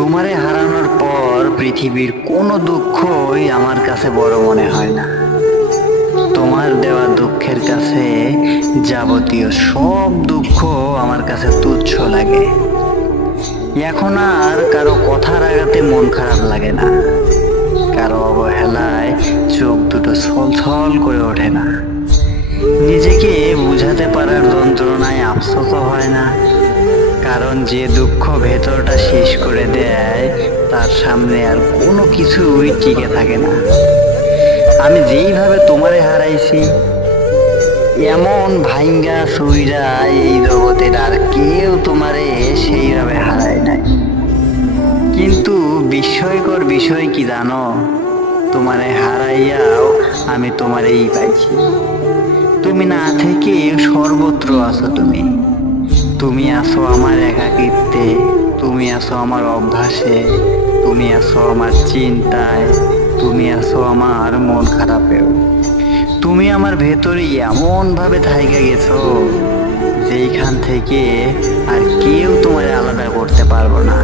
তোমারে হারানোর পর পৃথিবীর কোনো দুঃখই আমার কাছে বড় মনে হয় না। তোমার দেওয়া দুঃখের কাছে যাবতীয় সব দুঃখ আমার কাছে তুচ্ছ লাগে। এখন আর কারও কথার আঘাতে মন খারাপ লাগে না। কারও অবহেলায় চোখ দুটো ছলছল করে ওঠে না। নিজেকে বুঝাতে পারার যন্ত্রণায় আফসোসও হয় না। কারণ যে দুঃখ ভেতরটা শেষ করে দেয়, তার সামনে আর কোনো কিছুই টিকে থাকে না। আমি যেইভাবে তোমারে হারাইছি, এমন ভাইঙ্গা সুইরা এই জগতের আর কেউ তোমারে সেইভাবে হারায় নাই। কিন্তু বিস্ময়কর বিষয় কি জানো? তোমারে হারাইয়াও আমি তোমারেই পাইছি। তুমি না থেকে সর্বত্র আছো তুমি। তুমি আসো আমার একাকিত্বে, তুমি আসো আমার অভ্যাসে, তুমি আসো আমার চিন্তায়, তুমি আসো আমার মন খারাপেও। তুমি আমার ভেতরে এমনভাবে থাইকা গেছো, যেইখান থেকে আর কেউ তোমার আলাদা করতে পারব না।